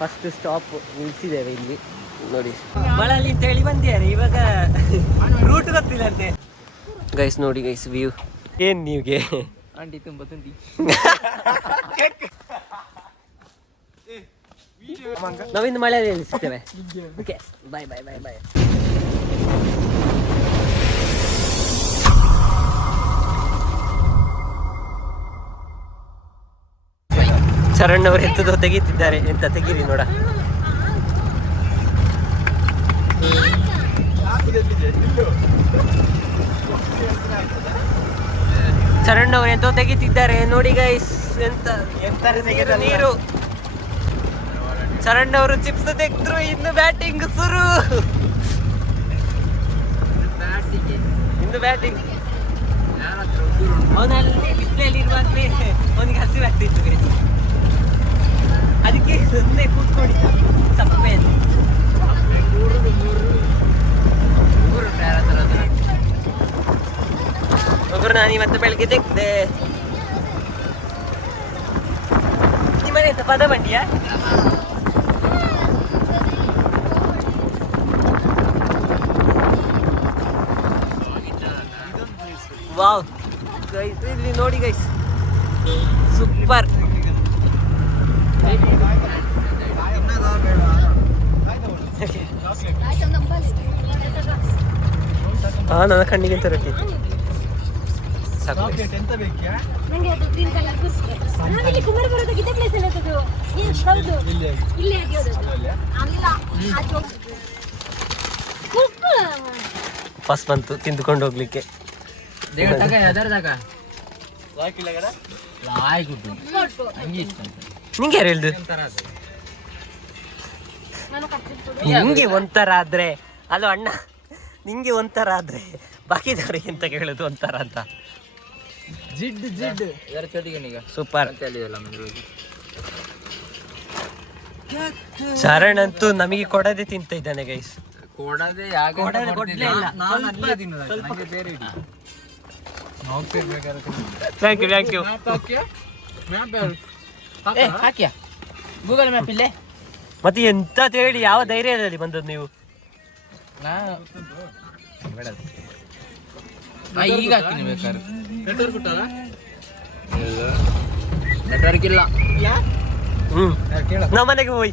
First stop ನಿಲ್ಸಿದ್ದೇವೆ ಇಲ್ಲಿ ನೋಡಿ. ಮಳಲಿ ಅಂತ ಹೇಳಿ ಬಂದಿದ್ದಾರೆ, ಇವಾಗ ರೂಟ್ ಗೊತ್ತಿಲ್ಲ ಅಂತೆ. ಗೈಸ್ ನೋಡಿ ಗೈಸ್ ವ್ಯೂ ಏನ್ ನೀವ್ಗೆ ಅಂಡಿ ತುಂಬಾ ತುಂಡಿ. ನಾವಿಂದು ಮಳೆಯಲ್ಲಿ ನಿಲ್ಲಿಸ್ತೇವೆ. ಓಕೆ ಬಾಯ್ ಬಾಯ್ ಬಾಯ್ ಬಾಯ್. ಶರಣ್ ಅವರು ಎಂತದೋ ತೆಗೀತಿದ್ದಾರೆ, ಎಂತ ತೆಗೀರಿ ನೋಡ. ಶರಣ್ ಅವರು ಎಂತೋ ತೆಗೀತಿದ್ದಾರೆ ನೋಡಿ ಗೈಸ್. ಎಂತ ನೀರು. ಶರಣ್ ಅವರು ಚಿಪ್ಸ್ ತೆಗೆದ್ರು, ಇನ್ನು ಬ್ಯಾಟಿಂಗ್ ಶುರು. ಇನ್ನು ಬ್ಯಾಟಿಂಗ್. ಅವನಲ್ಲಿ ಡಿಸ್ಪ್ಲೇಲಿ ಇರುವಾಗಲೇ ಅವನಿಗೆ ಹಸಿವಾಗ್ತಿತ್ತು ಗೈಸ್, ಅದಕ್ಕೆ ಸುಮ್ಮನೆ ಕೂತ್ಕೊಂಡಿದ್ದ ಸಪ್ಪೆಯಲ್ಲಿ. ಒಬ್ಬರು ನಾನು ಇವತ್ತು ಬೆಳಗ್ಗೆ ತೆಗ್ದೆ. ನಿಮ್ಮನೆ ಎಂತ ಪದ ಬಂಡಿಯಾ? ವಾವ್ ಗೈಸ್, ಇಲ್ಲಿ ನೋಡಿ ಗೈಸ್, ಸೂಪರ್. ಹಾ, ನನ್ನ ಕಣ್ಣಿಗೆ ಎಂತ ರೊಟ್ಟಿ ಫಸ್ಟ್ ಬಂತು ತಿಂದುಕೊಂಡು ಹೋಗ್ಲಿಕ್ಕೆ. ನಿಂಗೆ ಯಾರು ಹೇಳ್ದು? ನಿಂಗೆ ಒಂಥರ ಆದ್ರೆ ಅಲ್ಲ ಅಣ್ಣ, ನಿಂಗೆ ಒಂಥರ ಆದ್ರೆ ಬಾಕಿದವ್ರಿಗೆ ಎಂತ ಕೇಳುದು ಒಂಥರ ಅಂತ. ಸೂಪರ್. ಶರಣ್ ಅಂತೂ ನಮಗೆ ಕೊಡದೆ ತಿಂತ ಇದ್ದಾನೆ guys. Thank you. Google map ಇಲ್ಲೇ ಮತ್ತೆ ಎಂತ ಹೇಳಿ ಯಾವ ಧೈರ್ಯದಲ್ಲಿ ಬಂದದ್ದು ನೀವು? ಈಗ ನೆಟ್ವರ್ಕ್ ಇಲ್ಲ. ನಾವು ಮನೆಗೆ ಹೋಯ್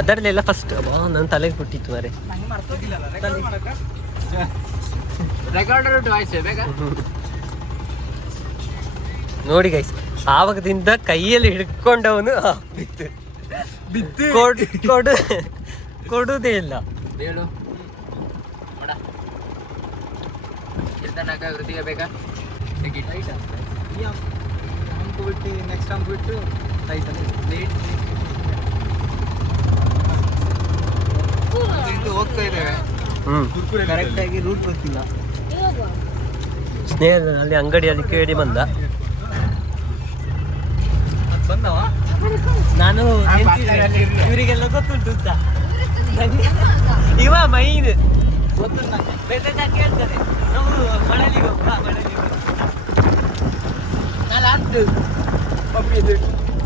ಅದರಲ್ಲೆಲ್ಲ ಫಸ್ಟ್ ನನ್ನ ತಲೆಗೆ ಬಿಟ್ಟಿತ್ತು ಮಾರೆ. ನೋಡಿ ಗೈಸ್, ಆವಾಗದಿಂದ ಕೈಯಲ್ಲಿ ಹಿಡ್ಕೊಂಡವನು ಕೊಡುವುದೇ ಇಲ್ಲ. ಹೋಗ್ತಾ ಇದ್ದೇವೆ, ಕರೆಕ್ಟ್ ಆಗಿ ರೂಟ್ ಗೊತ್ತಿಲ್ಲ. ಸ್ನೇಹ ಅಲ್ಲಿ ಅಂಗಡಿಯಲ್ಲಿ ಕೇಳಿ ಬಂದ. ನಾನು ಇವರಿಗೆಲ್ಲ ಗೊತ್ತುಂಟು ಅಂತ ಇವ ಮೈನ್ ಮೆಸೇಜ್ ಹಾಕಿ ಹೇಳ್ತಾರೆ, ನಾವು ಮಳಲಿ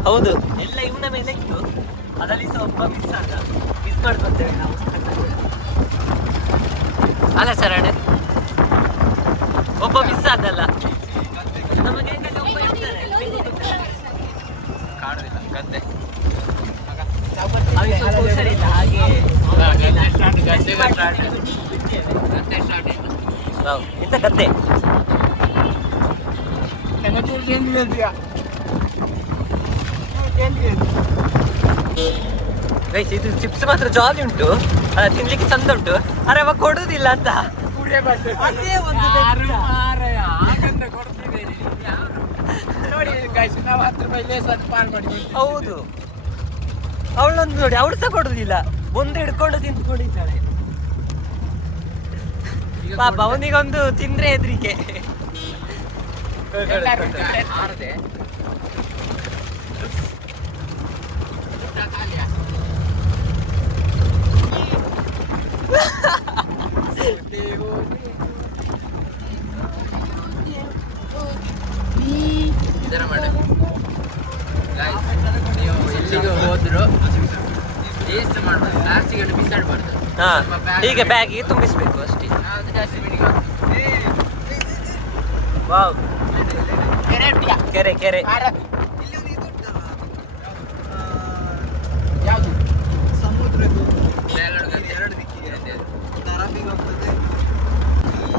ಹೌದು ಎಲ್ಲ ಇವನ ಮೇಲೆ ಇತ್ತು. ಅದರಲ್ಲಿ ಸಹ ಒಬ್ಬ ಮಿಸ್ ಮಾಡ್ಕೊತೇವೆ ನಾವು ಅಲ್ಲ ಶರಣ್, ಒಬ್ಬ ಮಿಸ್ ಆದಲ್ಲ ನಮಗೆ ಒಬ್ಬ ಇರ್ತಾರೆ ಗದ್ದೆ ಹುಷಾರಿಲ್ಲ ಹಾಗೆ ಇಂಥ ಗದ್ದೆ. ಗೈಸ್ ಇದು ಚಿಪ್ಸ್ ಮಾತ್ರ ಜಾಲಿ ಉಂಟು, ತಿನ್ಲಿಕ್ಕೆ ಚಂದ ಉಂಟು. ಅರೆ ಅವಾಗ ಕೊಡುದಿಲ್ಲ ಅಂತ ಹೌದು. ಅವಳೊಂದು ನೋಡಿ, ಅವಳು ಸಹ ಕೊಡುದಿಲ್ಲ, ಒಂದು ಹಿಡ್ಕೊಂಡು ತಿಂದ್ಕೊಂಡಿದ್ದಾಳೆ ಪಾಪ. ಅವನಿಗೊಂದು ತಿಂದ್ರೆ ಹೆದರಿಕೆ. ಹಾ ಹೀಗೆ ಬ್ಯಾಗಿಗೆ ತುಂಬಿಸ್ಬೇಕು ಅಷ್ಟೇ. ವಾವ್ ಕೆರೆ ಕೆರೆ ಯಾವುದು ಸಮುದ್ರದ್ದು ಎರಡು ದಿಕ್ಕಿಗೆ ತರಾಬಿಗೆ ಹೋಗ್ತದೆ.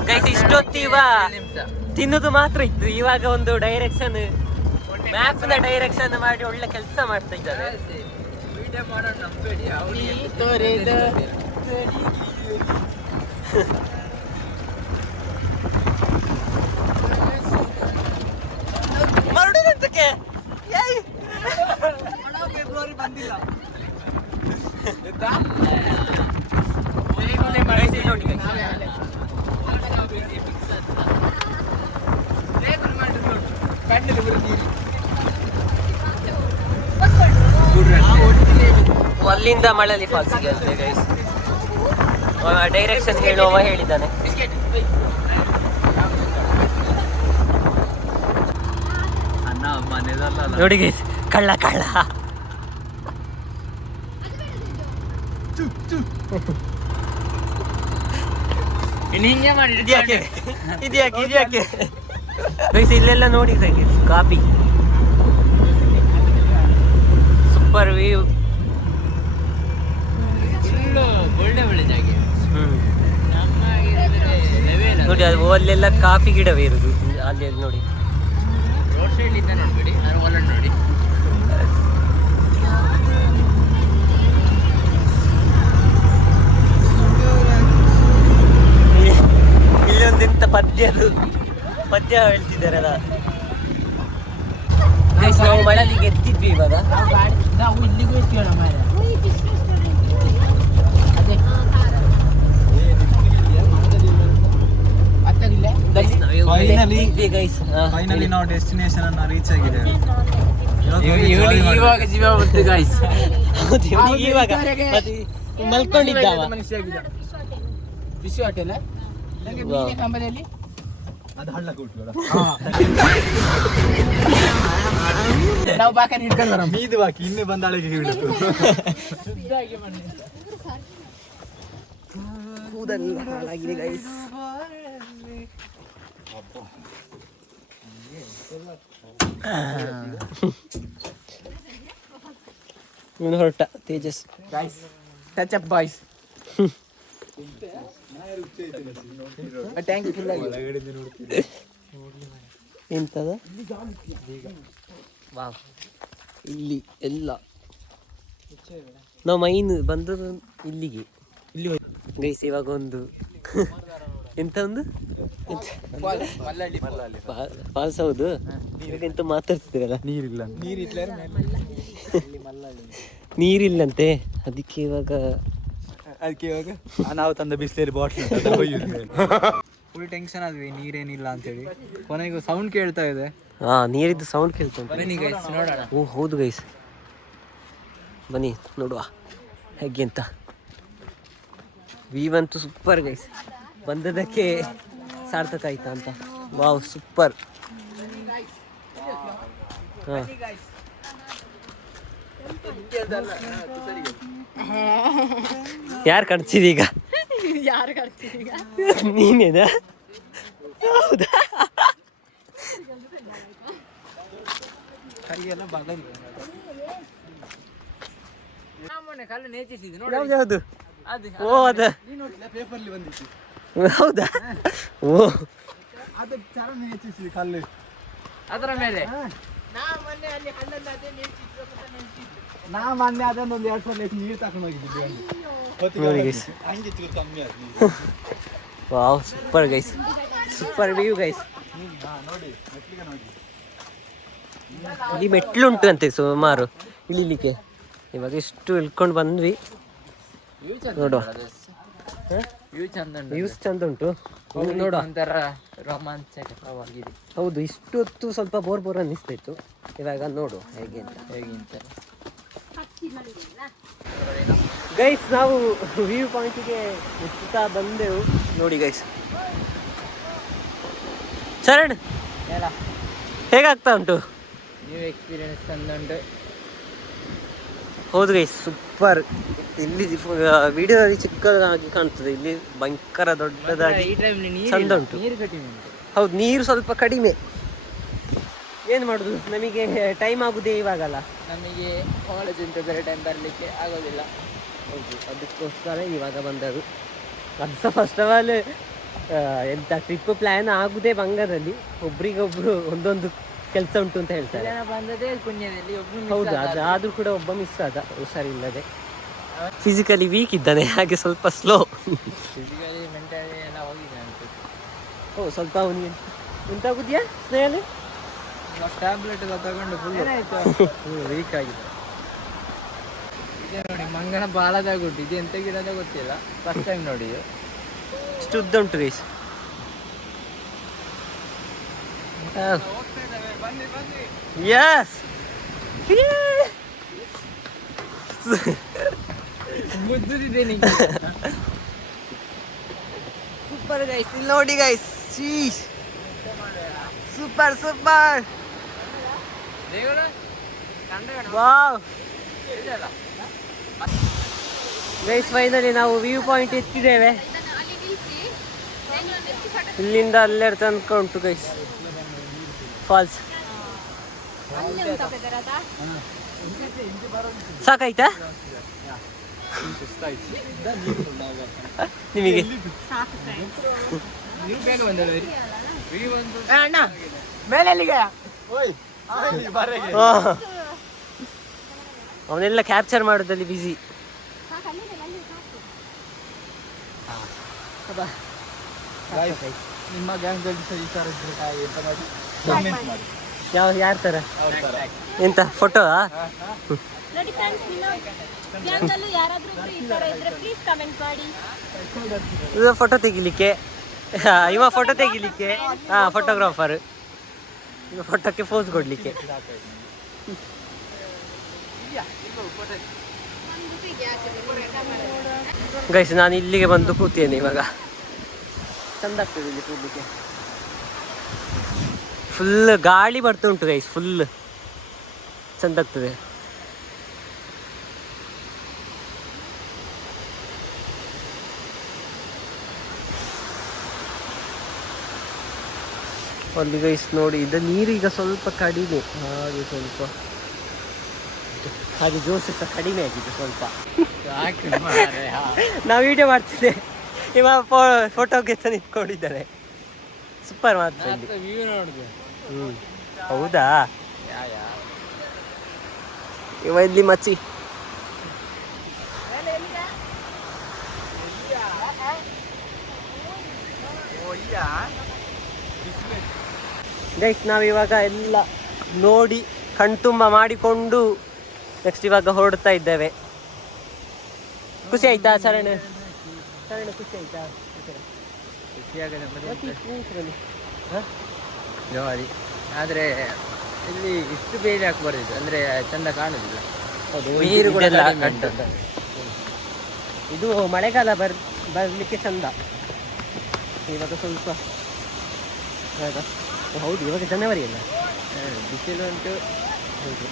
ಗೈಸ್ ಇಷ್ಟೊತ್ತಿವ ತಿನ್ನೋದು ಮಾತ್ರ ಇತ್ತು, ಇವಾಗ ಒಂದು ಡೈರೆಕ್ಷನ್ ಮ್ಯಾಪ್ ನ ಡೈರೆಕ್ಷನ್ ಮಾಡಿ ಒಳ್ಳೆ ಕೆಲಸ ಮಾಡ್ತಾ ಇದ್ದಾರೆ. ಮರಡುದಂತಕ್ಕೆ ಫೆಬ್ರವರಿ ಬಂದಿಲ್ಲ. ನೋಡಿ ಅಲ್ಲಿಂದ ಮಳಲಿ ಫಾಲ್ಸಿಗೆ ಅಂತೆ ಗೈಸ್. ಡೈರೆಕ್ಷನ್ ಹೇಳುವವ ಹೇಳಿದ್ದಾನೆ. ನೋಡಿ ಗೈಸ್, ಕಳ್ಳ ಕಳ್ಳ ಇದ್ಯಾಕೆ ಗೈಸ್ ಇಲ್ಲೆಲ್ಲ ನೋಡಿ ಗೈಸ್, ಕಾಪಿ ಸೂಪರ್ ವ್ಯೂ. ಒಳ್ಳೆ ಜಾಗ ನೋಡಿ ಅದು ಅಲ್ಲೆಲ್ಲ ಕಾಫಿ ಗಿಡವೇ ಇರುದು ಅಲ್ಲಿ ನೋಡಿ. ರೋಡ್ ಸೈಡ್ ಇಂದ ನೋಡ್ಬೇಡಿ, ಒಳಗೆ ನೋಡಿ. ಇಲ್ಲೊಂದಿಂತ ಪದ್ಯ ಹೇಳ್ತಿದ್ದಾರಲ್ಲ. ನಾವು ಮಳಲಿಗೆ ಎತ್ತಿದ್ವಿ ಇವಾಗ. ನಾವು ಇಲ್ಲಿಗೂ ಎತ್ತೀವಲ್ಲ ಮಾರ. ಫೈನಲಿ ನಾವು ಡೆಸ್ಟಿನೇಷನ್ ಅನ್ನ ರೀಚ್ ಆಗಿದ್ದೇವೆ. ಇವಾಗ ಜೀವ ಬಂತು ಗೈಸ್. ಇವಾಗ ಮಲ್ಕೊಂಡಿದ್ದಾವ. ಫಿಶ್ ಹೋಟೆಲ್ ಕಂಬದಲ್ಲಿ ಅದು ಹಳ್ಳ ಕೂಟ್ಬೇಡ. ನಾವು ಬಾಕನ್ ಹಿಡ್ಕೊಂಡು ಬರೋಣ. ಮೀದು ಬಾಕಿ ಇನ್ನೇ ಬಂದಾಳಿಗೆ ಹಿಡಿದು ಕೂದಲು ಹಾಳಾಗಿದೆ ಗೈಸ್. ಇವನು ಹೊರಟ Tejas. Guys touch up boys. Tank full ಆಗಿದೆ. ಎಂತದ ವಾವ್, ಇಲ್ಲಿ ಎಲ್ಲ ನಾವು ಮೈನ್ ಬಂದದ್ದು ಇಲ್ಲಿಗೆ. ಇಲ್ಲಿ ಗೈಸ್ ಇವಾಗ ಒಂದು ಎಂತ ಒಂದು ಫಾಲ್ಸ್. ಹೌದು, ಎಂತ ಮಾತಾಡ್ತಿದ್ದೀರಲ್ಲ. ನೀರಿಲ್ಲಂತೆ, ಅದಕ್ಕೆ ಇವಾಗ ನಾವು ತಂದ ಬಿಸ್ಲೇರಿ ಬಾಟ್ಲ್ ಫುಲ್ ಟೆನ್ಷನ್ ಆದ್ವಿ, ನೀರೇನಿಲ್ಲ ಅಂತೇಳಿ. ಕೊನೆಗೂ ಸೌಂಡ್ ಕೇಳ್ತಾ ಇದೆ. ಹಾ, ನೀರಿದ್ದು ಸೌಂಡ್ ಕೇಳ್ತಾ ಉಂಟು. ಬನ್ನಿ ಗೈಸ್ ನೋಡೋಣ. ಓ ಹೌದು ಗೈಸ್, ಬನ್ನಿ ನೋಡುವ ಹೇಗೆ ಅಂತ. ವ್ಯೂ ಅಂತೂ ಸೂಪರ್ ಗೈಸ್, ಬಂದದಕ್ಕೆ ಸಾರ್ಥಕ ಆಯ್ತಾ ಅಂತ. Wow super. ಹಾಂ ಯಾರು ಕಟ್ಸಿದೀಗ? ನೀನೇನಾ? ಹೌದಾ? ಯಾವ್ದು? ಓ ಅದ ಹೌದಾ? ಓ ಅದರ ಮೇಲೆ ನಾ ಮೊನ್ನೆ ಅದನ್ನ ಒಂದು 2 ಸಲ ನೀರು ತಕೊಂಡು ಹೋಗಿದ್ದೆ. ನೋಡಿ guys, wow super guys, super view guys. ಇಲ್ಲಿ ಮೆಟ್ಲುಂಟು ಅಂತೆ ಸುಮಾರು ಇಳಿಲಿಕ್ಕೆ. ಇವಾಗ ಎಷ್ಟು ಇಳ್ಕೊಂಡು ಬಂದ್ವಿ. ನೋಡುವ, ವ್ಯೂಸ್ ಚಂದ ಉಂಟು. ನೋಡುವ, ಒಂಥರ ರೋಮಾಂಚಕವಾಗಿದೆ. ಹೌದು, ಇಷ್ಟು ಹೊತ್ತು ಸ್ವಲ್ಪ ಬೋರ್ ಅನ್ನಿಸ್ತಾ ಇತ್ತು. ಇವಾಗ ನೋಡು ಹೇಗೆ ಅಂತ. ಗೈಸ್ ನಾವು ವ್ಯೂ ಪಾಯಿಂಟಿಗೆ ಎತ್ತುತ್ತಾ ಬಂದೆವು. ನೋಡಿ ಗೈಸ್, ಶರಣ್ ಹೇಗಾಗ್ತಾ ಉಂಟು? ನ್ಯೂ ಎಕ್ಸ್ಪೀರಿಯನ್ಸ್ ತಂದುಂಟು. ಹೌದು ಗೈಸ್ ಸೂಪರ್. ಇಲ್ಲಿ ವಿಡಿಯೋದಲ್ಲಿ ಚಿಕ್ಕದಾಗಿ ಕಾಣ್ತದೆ, ಇಲ್ಲಿ ಭಯಂಕರ ದೊಡ್ಡದಾಗಿ ಚಂದ ಉಂಟು. ಹೌದು, ನೀರು ಸ್ವಲ್ಪ ಕಡಿಮೆ. ಏನು ಮಾಡೋದು, ನಮಗೆ ಟೈಮ್ ಆಗುದೇ ಇವಾಗಲ್ಲ. ನಮಗೆ ಕಾಲೇಜ್ ಅಂತ ಬೇರೆ ಟೈಮ್ ಬರಲಿಕ್ಕೆ ಆಗೋದಿಲ್ಲ. ಹೌದು, ಅದಕ್ಕೋಸ್ಕರ ಇವಾಗ ಬಂದದ್ದು. ಅದು ಸಹ ಫಸ್ಟ್ ಆಫ್ ಆಲ್ ಎಂಥ ಟ್ರಿಪ್ ಪ್ಲ್ಯಾನ್ ಆಗುದೇ ಬಂಗದಲ್ಲಿ, ಒಬ್ರಿಗೊಬ್ರು ಒಂದೊಂದು ಕೆಲಸ ಉಂಟು ಅಂತ ಹೇಳ್ತಾರೆ. ಬಂದದೇ ಪುಣ್ಯದಲ್ಲಿ ಹೌದು, ಅದು ಆದರೂ ಕೂಡ ಒಬ್ಬ ಮಿಸ್ ಆದ, ಹುಷಾರಿಲ್ಲದೆ. ಫಿಸಿಕಲಿ ವೀಕ್ ಇದ್ದಾನೆ, ಹಾಗೆ ಸ್ವಲ್ಪ ಸ್ಲೋ. ಫಿಸಿಕಲಿ ಮೆಂಟಲಿ ಎಲ್ಲ ಹೋಗಿದೆ ಅಂತ. ಓ, ಸ್ವಲ್ಪ ಅವನಿಗೆ ಎಂತಾಗುದಿಯಾ ಸ್ನೇಹಲ್ಲಿ? ಟ್ಯಾಬ್ಲೆಟ್ ಎಲ್ಲ ತಗೊಂಡು ಫುಲ್ ವೀಕ್ ಆಗಿದೆ. ಇದೆ ನೋಡಿ, ಮಂಗನ ಬಾಳದಾಗುಂಟು. ಇದು ಎಂತ ಗಿಡದ ಗೊತ್ತಿಲ್ಲ, ಫಸ್ಟ್ ಟೈಮ್ ನೋಡಿ. ಇಷ್ಟು ಉದ್ದ ಉಂಟು ಗೈಸ್. ಯಸ್, ಮುದ್ದಿದೆ ನಿಂಗೆ. ಸೂಪರ್ ಗೈಸ್, ಇಲ್ಲಿ ನೋಡಿ guys, super super. Wow guys, finally ನಾವು ವ್ಯೂ ಪಾಯಿಂಟ್ ಎತ್ತಿದ್ದೇವೆ. ಇಲ್ಲಿಂದ ಅಲ್ಲೆರ ತನಕ ಉಂಟು ಗೈಸ್ ಫಾಲ್ಸ್. ಸಾಕಾಯ್ತಾ ನಿಮಗೆ? ಅಣ್ಣ ಮೇಲೆ ಅವನೆಲ್ಲ ಕ್ಯಾಪ್ಚರ್ ಮಾಡೋದಲ್ಲಿ ಬಿಸಿ. ನಿಮ್ಮ ಗ್ಯಾಂಗ್ದಲ್ಲಿ ಈ ಥರ ಎಂತ ಮಾಡಿ ಕಮೆಂಟ್ ಮಾಡಿ. ಯಾರ ಥರ? ಎಂತ ಫೋಟೋ? ನೋಡಿ ಫ್ರೆಂಡ್ಸ್, ನಿಮ್ಮ ಗ್ಯಾಂಗಲ್ಲೂ ಯಾರಾದ್ರೂ ಇಬ್ರು ಈ ಥರ ಇದ್ರೆ ಪ್ಲೀಸ್ ಕಮೆಂಟ್ ಮಾಡಿ. ಇದು ಫೋಟೋ ತೆಗಿಲಿಕ್ಕೆ, ಇವ ಫೋಟೋ ತೆಗಿಲಿಕ್ಕೆ, ಫೋಟೋಗ್ರಾಫರ್. ಇವ ಫೋಟೋಕ್ಕೆ ಪೋಸ್ ಕೊಡ್ಲಿಕ್ಕೆ. ಗೈಸ್, ನಾನು ಇಲ್ಲಿಗೆ ಬಂದು ಕೂತೇನೆ ಇವಾಗ. ಚಂದ ಆಗ್ತದೆ ಇಲ್ಲಿ ಕೂದಲಿಕ್ಕೆ. ಫುಲ್ ಗಾಳಿ ಬರ್ತಾ ಉಂಟು ಗೈಸ್, ಫುಲ್ ಚಂದ ಆಗ್ತದೆ. ಅಲ್ಲಿ ಗೈಸ್ ನೋಡಿ, ಇದು ನೀರೀಗ ಸ್ವಲ್ಪ ಕಡಿಮೆ, ಹಾಗೆ ಜೋಶ್ ಸಹ ಕಡಿಮೆ ಆಗಿದೆ ಸ್ವಲ್ಪ. ನಾವು ವಿಡಿಯೋ ಮಾಡ್ತಿದ್ದೆ, ಇವ ಫೋಟೋಗೆ ನಿಂತ್ಕೊಂಡಿದ್ದಾನೆ. ಸೂಪರ್ ಮಾತ್ರ ವ್ಯೂ ನೋಡುದು. ಹೌದಾ? ಇವ ಇಲ್ಲಿ ಮಚ್ಚಿ. ಗೈಸ್, ನಾವಿವಾಗ ಎಲ್ಲ ನೋಡಿ ಕಣ್ತುಂಬ ಮಾಡಿಕೊಂಡು ನೆಕ್ಸ್ಟ್ ಇವಾಗ ಹೊರಡ್ತಾ ಇದ್ದೇವೆ. ಖುಷಿ ಆಯ್ತಾ ಚರಣ? ಖುಷಿ ಆಯ್ತಾ? ಜವಾರಿ ಆದರೆ ಇಲ್ಲಿ ಇಷ್ಟು ಬೇರೆ ಹಾಕಬಾರ್ದಿತ್ತು, ಅಂದರೆ ಚಂದ ಕಾಣುದಿಲ್ಲ. ನೀರು ಕೂಡ ಕಾಣ್ತದೆ. ಇದು ಮಳೆಗಾಲ ಬರಲಿಕ್ಕೆ ಚಂದ. ಇವಾಗ ಸ್ವಲ್ಪ ಹೌದು, ಇವಾಗ ಜನವರಿ ಅಲ್ಲ, ಬಿಸಿಲು ಉಂಟು. ಹೌದು,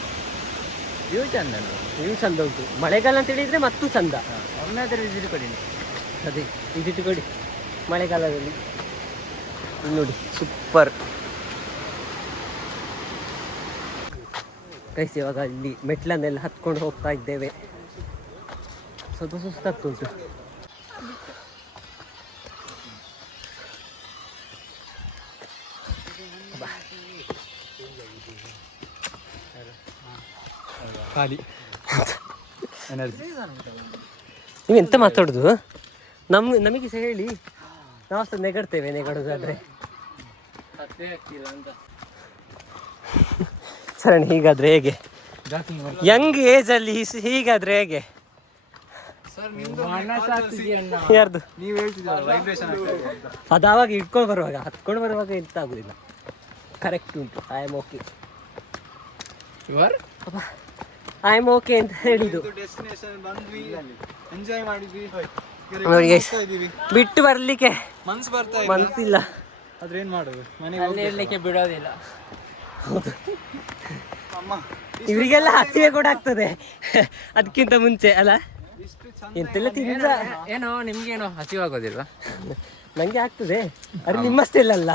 ವ್ಯೂ ಚಂದ, ವ್ಯೂ ಚಂದ ಉಂಟು. ಮಳೆಗಾಲ ಅಂತ ಹೇಳಿದರೆ ಮತ್ತೂ ಚಂದ. ಒಮ್ಮೆ ಅದರ ವಿಸಿಟ್ ಕೊಡಿ. ಅದೇ ವಿಸಿಟ್ ಕೊಡಿ ಮಳೆಗಾಲದಲ್ಲಿ. ನೋಡಿ ಸೂಪರ್ ಗೈಸ್. ಇವಾಗ ಇಲ್ಲಿ ಮೆಟ್ಲನ್ನೆಲ್ಲ ಹತ್ಕೊಂಡು ಹೋಗ್ತಾ ಇದ್ದೇವೆ. ಸ್ವಲ್ಪ ಸುಸ್ತಾಗ್ತುಂಟು. ಖಾಲಿ ಎನರ್ಜಿ. ನೀವು ಎಂತ ಮಾತಾಡೋದು? ನಮಗೆ ಸಹ ಹೇಳಿ, ನಾವು ಅಷ್ಟು ನೆಗಡ್ತೇವೆ. ನೆಗಡೋದಾದ್ರೆ ಸರಣಿ ಹೀಗಾದ್ರೆ ಹೇಗೆ? ಯಂಗ್ ಏಜ್ ಅಲ್ಲಿ ಹೀಗಾದ್ರೆ ಹೇಗೆ? ಯಾರ್ದು? ನೀವು ಹೇಳ್ತಿದ್ದೀರ ವೈಬ್ರೇಷನ್ ಅದು ಆವಾಗ ಇಟ್ಕೊಂಡು ಬರುವಾಗ, ಹತ್ಕೊಂಡು ಬರುವಾಗ ಎಂತ ಆಗುದಿಲ್ಲ. ಕರೆಕ್ಟ್ ಉಂಟು. I am okay, I am okay ಅಂತ ಹೇಳಿದ್ದು. ಡೆಸ್ಟಿನೇಷನ್ ಬಂದ್ವಿ, ಎಂಜಾಯ್ ಮಾಡಿದ್ವಿ. ನೋಡಿ ಗೈಸ್, ಬಿಟ್ಟು ಬರ್ಲಿಕ್ಕೆ ಮನ್ಸು ಬರ್ತಾ ಮನ್ಸಿಲ್ಲ. ಆದ್ರೆ ಏನ್ ಮಾಡೋದು, ಅಲ್ಲಿ ಇರ್ಲಿಕ್ಕೆ ಬಿಡೋದಿಲ್ಲ. ಅಮ್ಮ ಇವರಿಗೆಲ್ಲ ಹಸಿವೆ ಕೂಡ ಆಗ್ತದೆ ಅದಕ್ಕಿಂತ ಮುಂಚೆ ಅಲ್ಲ. ಎಂತೆಲ್ಲ ತಿಂದ್ರ ಏನೋ ನಿಮ್ಗೇನೋ ಹಸಿವಾಗೋದಿಲ್ವಾ? ನಂಗೆ ಆಗ್ತದೆ, ಅದು ನಿಮ್ಮಷ್ಟೆಲ್ಲ.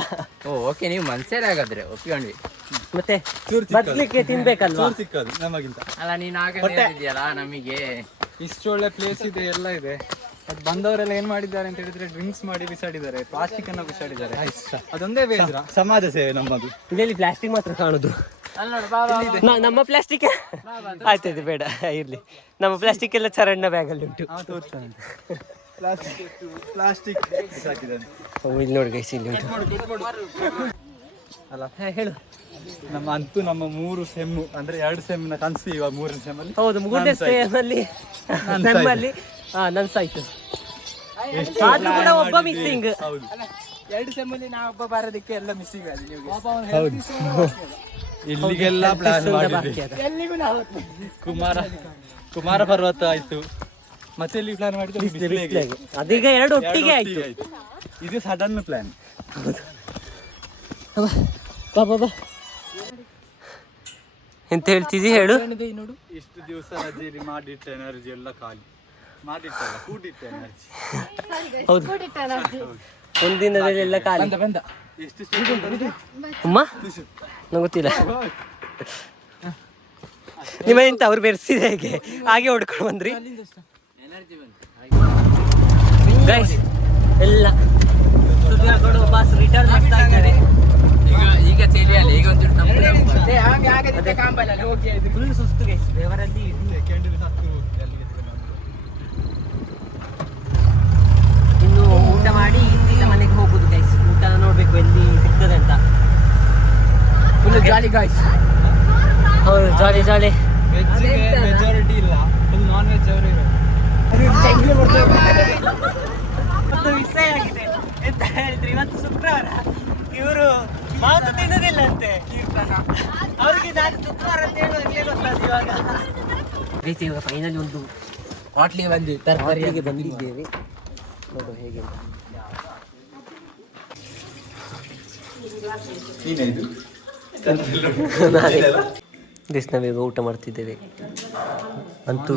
ಓಕೆ, ನೀವು ಮನ್ಸೇರಿ ಹಾಗಾದ್ರೆ ಒಪ್ಕೊಂಡ್ವಿ. ಮತ್ತೆ ಬದ್ಲಿಕ್ಕೆ ತಿನ್ಬೇಕಲ್ವಾ? ಸಿಕ್ಕದು ನಮಗಿಂತ ಅಲ್ಲ ನೀನ್ ಆಗಿದೆಯಲ್ಲ ನಮಗೆ ಇಷ್ಟು ಒಳ್ಳೆ ಪ್ಲೇಸ್ ಇದೆ, ಎಲ್ಲ ಇದೆ. ಅದು ಬಂದವರೆಲ್ಲ ಏನ್ ಮಾಡಿದ್ದಾರೆ ಅಂತ ಹೇಳಿದ್ರೆ ಡ್ರಿಂಕ್ಸ್ ಮಾಡಿ ಬಿಸಾಡಿದ್ದಾರೆ, ಪ್ಲಾಸ್ಟಿಕ್ ಅನ್ನ ಬಿಸಾಡಿದ್ದಾರೆ. ಅದೊಂದೇ ಬೇಸರ. ಸಮಾಜ ಸೇವೆ ನಮ್ಮದು. ಇಲ್ಲಿ ಪ್ಲಾಸ್ಟಿಕ್ ಮಾತ್ರ ಕಾಣುದು. ನಮ್ಮ ಪ್ಲಾಸ್ಟಿಕ್ ಆಯ್ತಾಯ್ತು, ಬೇಡ ಇರ್ಲಿ. ನಮ್ಮ ಪ್ಲಾಸ್ಟಿಕ್ ಎಲ್ಲ ಚರಣ್ಣ ಬ್ಯಾಗಲ್ಲಿ ಉಂಟು. ಪ್ಲಾಸ್ಟಿಕ್ ಇಲ್ಲಿ ನೋಡಿ ಗೈಸ್, ಇಲ್ಲಿ ಉಂಟು ಅಲ್ಲ. ಹೇಳು. ನಮ್ಮ 3 ಸೆಮ್ ಅಂದ್ರೆ 2 ಸೆಮ್ನ ಕನ್ಸು ಇವಾಗ 3ನೇ ಸೆಮ್ ಅಲ್ಲಿ. ಹೌದು, 3ನೇ ಸೆಮ್ಮಲ್ಲಿ ನನ್ಸಾಯ್ತು. ಆದ್ರೂ ಕೂಡ ಒಬ್ಬ ಮಿಸ್ಸಿಂಗ್. 2 ಸೆಮ್ ಅಲ್ಲಿ ನಾ ಒಬ್ಬ ಬಾರದಕ್ಕೆ ಎಲ್ಲ ಮಿಸ್ಸಿಂಗ್ ಆಗಿದೆ. ಇಲ್ಲಿಗೆಲ್ಲ ಪ್ಲಾನ್ ಮಾಡಿದ್ವಿ. ಕುಮಾರ ಪರ್ವತ ಆಯ್ತು, ಮತ್ತೆ ಇಲ್ಲಿ ಪ್ಲಾನ್ ಮಾಡಿದ್ವಿ. ಅದೀಗ 2 ಒಟ್ಟಿಗೆ ಆಯ್ತು. ಇದು ಸಡನ್ ಪ್ಲಾನ್. ಬಾ ಎಂತ ಹೇಳ್ತಿದ್ದಿ ಹೇಳು. ಇಷ್ಟು ದಿವಸ ರಜೆಯಲ್ಲಿ ಮಾಡಿಟ್ಟ ಎನರ್ಜಿ ಎಲ್ಲ ಖಾಲಿ. ಮಾಡಿಟ್ಟಲ್ಲ, ಕೂಡಿಟ್ಟ ಎನರ್ಜಿ. ಹೌದು, ಒಂದಿನದಲ್ಲಿ ಎಲ್ಲ ಖಾಲಿ. ಎಷ್ಟು ಅಮ್ಮ ನಂಗೆ ಗೊತ್ತಿಲ್ಲ. ನಿಮ್ಮ ಎಂತ ಅವ್ರು ಬೆರೆಸಿದೆ ಹೇಗೆ ಹಾಗೆ ಹೊಡ್ಕೊಂಡು ಬಂದ್ರಿ ಗೈಸ್? ಎಲ್ಲ ಬಸ್ ರಿಟರ್ನ್ ಮಾಡ್ತಾ ಇದ್ದಾರೆ. ಈಗ ಚಳಿಯಲ್ಲಿ ಈಗ ಒಂಚೂರು ಫುಲ್ ಸುಸ್ತು ಗೈಸ್, ದೇವರಲ್ಲಿ. ಇನ್ನು ಊಟ ಮಾಡಿ ಸೀದಾ ಮನೆಗೆ ಹೋಗುದು ಗೈಸ್. ಊಟ ನೋಡ್ಬೇಕು ಎಲ್ಲಿ ಸಿಗ್ತದೆ ಅಂತ. Full jolly guys. ಹೌದು, ಜಾಲಿ ಜಾಲಿ. ವೆಜ್ಗೆ ಮೆಜಾರಿಟಿ ಇಲ್ಲ, ಫುಲ್ ನಾನ್ ವೆಜ್ ಅವರು ಒಂದು ವಿಷಯ ಆಗಿದೆ. ಎಂತ ಹೇಳಿದ್ರೆ, ಇವತ್ತು ಶುಕ್ರವಾರ, ಇವರು ಮಾಂಸ ತಿನ್ನೋದಿಲ್ಲ ಅಂತೆ. ಅವ್ರಿಗೆ ನಾನು ಶುಕ್ರವಾರ ಅಂತ ಹೇಳುವಾಗಲೇ ಗೊತ್ತಾದ ಇವಾಗ. ಇವಾಗ ಫೈನಲಿ ಒಂದು ಹೋಟ್ಲಿಗೆ ಬಂದ್ವಿ, ತರಕಾರಿಗೆ ಬಂದಿದ್ದೇವೆ. ನೋಡು ಹೇಗೆ ನಾವೀಗ ಊಟ ಮಾಡ್ತಿದ್ದೇವೆ. ಅಂತೂ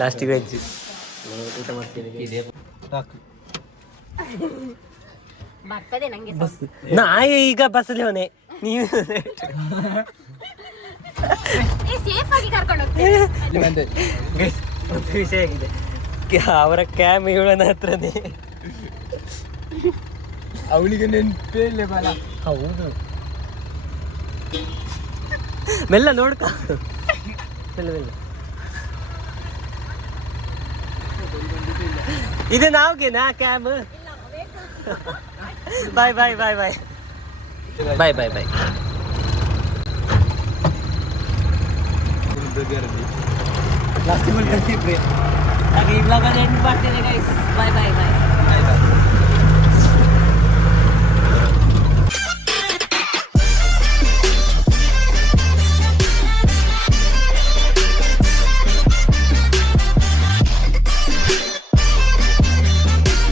ಲಾಸ್ಟಿಗೆ ವೆಜ್ ಊಟ ಮಾಡ್ತಿದ್ದೇವೆ. ಬರ್ತದೆ ನಂಗೆ ನಾಯಿ ಈಗ ಬಸ್ಸಲ್ಲಿ ಅವನೇ, ನೀವು ಸೇಫ್ ಆಗಿ ಕರ್ಕೊಂಡು ಹೋಗ್ತೀನಿ. ಒಂದು ವಿಷಯ ಆಗಿದೆ, ಅವರ ಕ್ಯಾಮ್ ಇವಳನ ಹತ್ರನೇ. ಅವಳಿಗೆ ನೆನಪೇ ಇಲ್ಲ ಬಲ. ಹೌದು, ಮೆಲ್ಲ ನೋಡ್ಕ, ಮೆಲ್ಲ ಮೆಲ್ಲ. ಇದು ನಾವ್ಗೆನಾ ಕ್ಯಾಮ್? ಬಾಯ್ ಬಾಯ್ ಬಾಯ್ ಬಾಯ್ ಬಾಯ್ ಬಾಯ್ ಬಾಯ್. ಲಾಸ್ಟ್ ಹಾಗೆ ಈ ಬ್ಲಾಗ್ ಅಲ್ಲಿ ಎಂಡ್ ಮಾಡ್ತೇನೆ ಗೈಸ್. ಬಾಯ್ ಬಾಯ್ ಬಾಯ್.